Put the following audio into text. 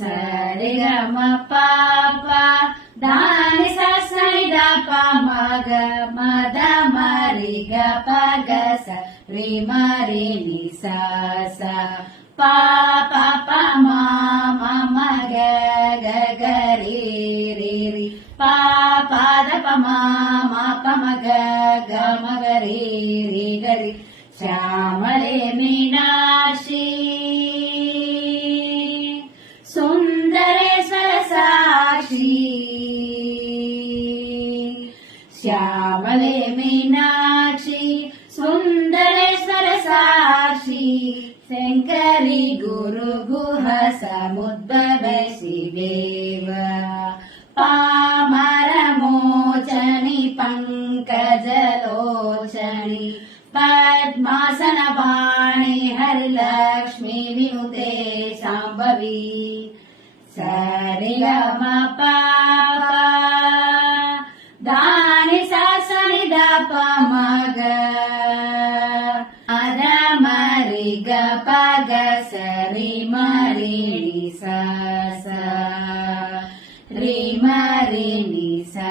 సరి గమ పాప దాని సని ద ప మగ మద మరి గ పగ స రి మరి ని సా సా పా పా పా మా మా మగ గ గ రి రి రి పా పా ద ప మా మా ప మగ గ మగ రి రి గ రి శ్యామలే మీనాక్షి సుందరేశ్వర సాక్షి శ్యామలే మీనాక్షి సుందరేశ్వర సాక్షి శంకరి గురు గుహ సముద్భవ శివేవ పామరమోచని పంకజలోచని పద్మాసన వాణి హరిలక్ష్మి వినుతే శాంభవి సరి గమ పాప దాని సని ద ప మగ అద మరి గ పగ సరి మరి ని సా సా రి మరి ని సా